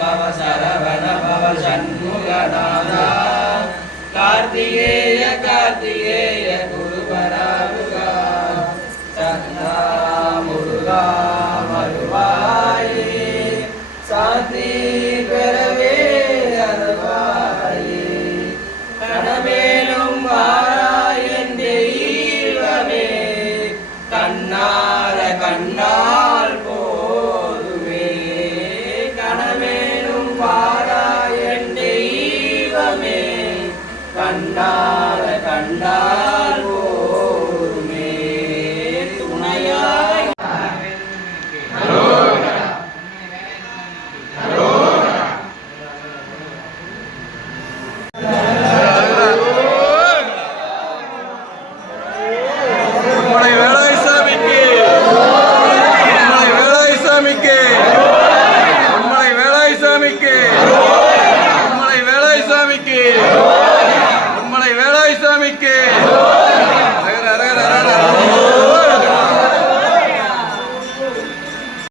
भव सरवण भव षण्मुगनादा कार्तिकेय कार्तिकेय Anna.